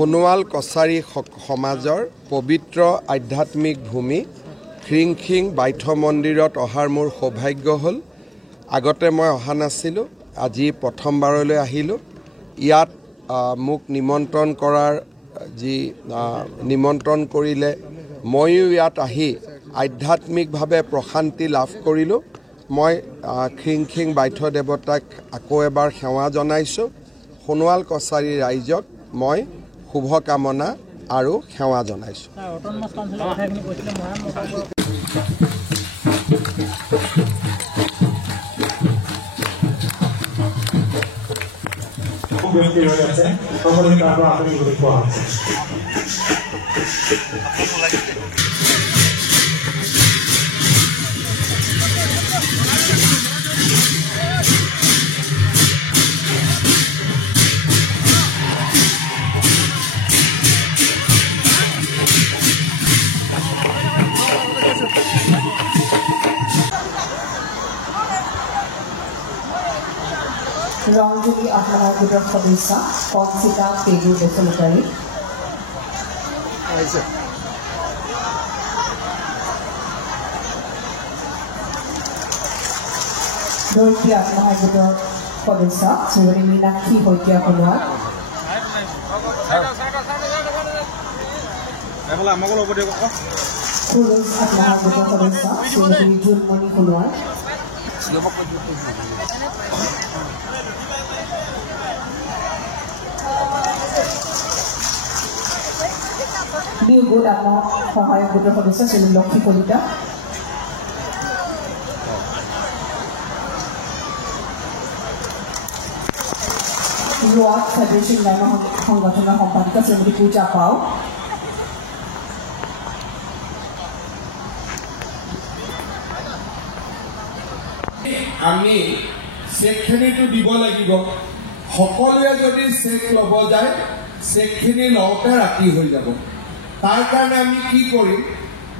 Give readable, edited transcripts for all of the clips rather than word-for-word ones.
সোণোৱাল কছাৰী সমাজৰ পবিত্ৰ আধ্যাত্মিক ভূমি খিংখিং বাইথ মন্দিৰত অহাৰ মোৰ সৌভাগ্য হ'ল। আগতে মই অহা নাছিলোঁ, আজি প্ৰথমবাৰলৈ আহিলোঁ। ইয়াত মোক নিমন্ত্ৰণ কৰাৰ নিমন্ত্ৰণ কৰিলে ময়ো ইয়াত আহি আধ্যাত্মিকভাৱে প্ৰশান্তি লাভ কৰিলোঁ। মই খিংখিং বাইথ দেৱতাক আকৌ এবাৰ সেৱা জনাইছোঁ। সোণোৱাল কছাৰী ৰাইজক মই শুভকামনা আৰু সেৱা জনাইছোঁ। Wrongly Ahmedabad Fadisa, Consita, Pegu, Desolitary. Dorothy Ahmedabad Fadisa, Suri Minaki Hotia Kola. Kurus Ahmedabad Fadisa, Suri Junmani Kola. New good for higher good for the session in Loki Polita. You are Federation Lama Hongatana Hompanica, Seventy Puja Pau. আমি চেকখিনিটো দিব লাগিব। সকলোৱে যদি check ল'ব যায় চেকখিনি লওঁতে ৰাতি হৈ যাব। তাৰ কাৰণে আমি কি কৰিম,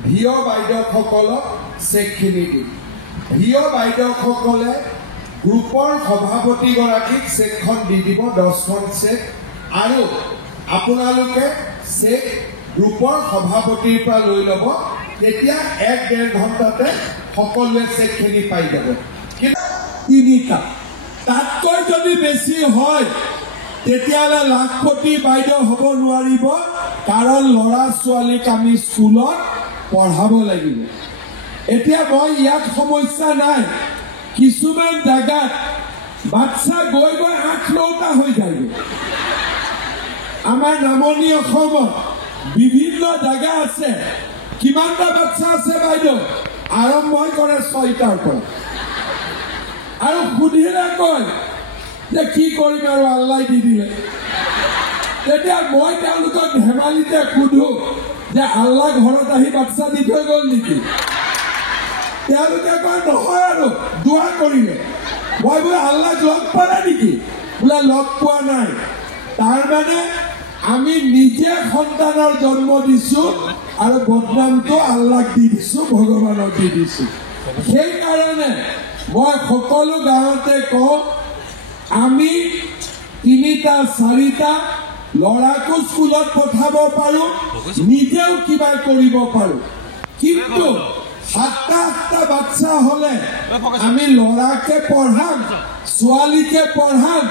ভিঅ বাইদেউসকলক চেকখিনি দিম। ভিঅ বাইদেউসকলে গ্ৰুপৰ সভাপতিগৰাকীক চেকখন দি দিব, 10খন চেক। আৰু আপোনালোকে চেক গ্ৰুপৰ সভাপতিৰ পৰা লৈ ল'ব। তেতিয়া 1-1.5 ঘণ্টাতে সকলোৱে চেকখিনি পাই যাব। তিনিটা তাতকৈ যদি বেছি হয় তেতিয়াহ'লে লাখপতি বাইদেউ হ'ব নোৱাৰিব, কাৰণ ল'ৰা ছোৱালীক আমি স্কুলত পঢ়াব লাগিব। এতিয়া মই ইয়াত সমস্যা নাই, কিছুমান জেগাত বাচ্চা গৈ 8-9টা হৈ যায়। আমাৰ নামনি অসমত বিভিন্ন জেগা আছে, কিমানটা বাচ্চা আছে বাইদেউ? আৰম্ভ কৰে 6টাৰ পৰা। আৰু সুধিলে কয় যে কি কৰিম আৰু আল্লাই দি দিলে। তেতিয়া মই তেওঁলোকক ধেমালিতে সুধো যে আল্লাহ ঘৰত আহি বাচ্চা দি থৈ গ'ল নেকি? তেওঁলোকে কয় নহয়, আৰু দোৱা কৰিলে। মই বোলে আল্লাহক লগ পালে নেকি? বোলে লগ পোৱা নাই। তাৰমানে আমি নিজে সন্তানৰ জন্ম দিছো আৰু বদনামটো আল্লাহক দি দিছো, ভগৱানক দি দিছো। সেইকাৰণে মই সকলো গাঁৱতে কওঁ, আমি 3-4টা ল'ৰাকো স্কুলত পঠাব পাৰোঁ, নিজেও কিবা কৰিব পাৰোঁ। কিন্তু 7টা বাচ্চা হ'লে আমি ল'ৰাকে পঢ়াম, ছোৱালীকে পঢ়াম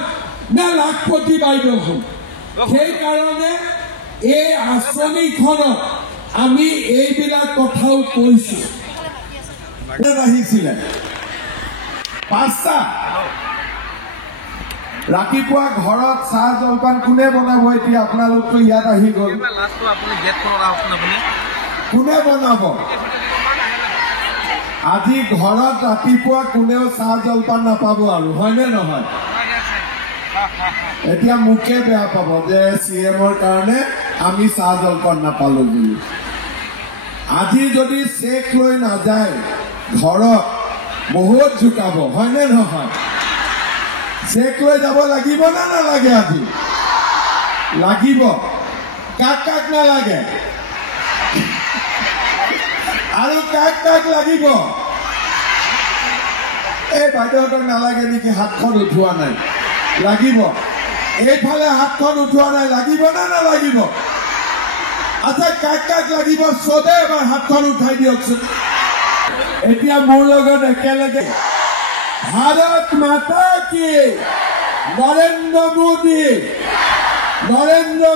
নে লাখপতি বাইদেউ হ'ম? সেইকাৰণে এই আঁচনিখনত আমি এইবিলাক কথাও কৈছোঁ। আহিছিলে 5টা ৰাতিপুৱা ঘৰত চাহ জলপান কোনে বনাব? এতিয়া আপোনালোকতো ইয়াত আহি গ'ল, কোনে বনাব? আজি ঘৰত ৰাতিপুৱা কোনেও চাহ জলপান নাপাব আৰু, হয়নে নহয়? এতিয়া মোকে বেয়া পাব যে CMৰ কাৰণে আমি চাহ জলপান নাপালো বুলি। আজি যদি চেক লৈ নাযায় ঘৰত বহুত জোকাব, হয়নে নহয়? চেক লৈ যাব লাগিব না নালাগে? আজি লাগিব। কাক কাক নালাগে? আৰু কাক কাক লাগিব? এই বাইদেউহঁতক নালাগে নেকি? হাতখন উঠোৱা নাই। লাগিব। এইফালে হাতখন উঠোৱা নাই, লাগিব নে নালাগিব? আচ্ছা, কাক কাক লাগিব চবে এবাৰ হাতখন উঠাই দিয়কচোন। এতিয়া মোৰ লগত একেলগে ভাৰত মাতা কি, নৰেন্দ্ৰ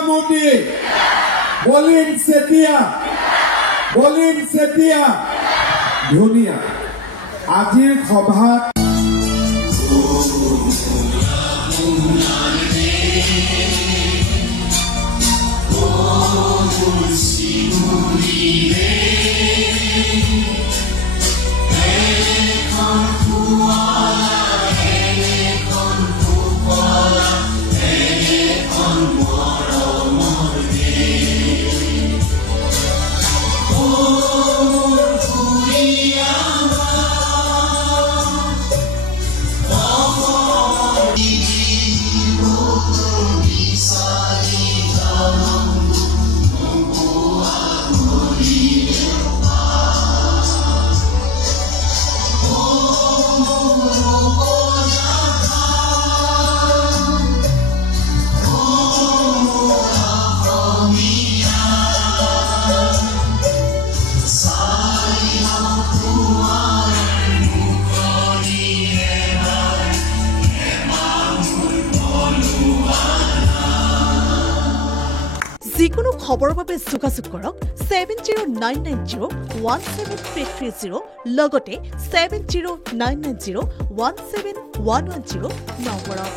মোদী, বলিন চেতিয়া, ধুনীয়া। আজিৰ সভাত যিকোনো খবৰৰ বাবে যোগাযোগ কৰক 7099017330 লগতে 7099017110 নম্বৰত।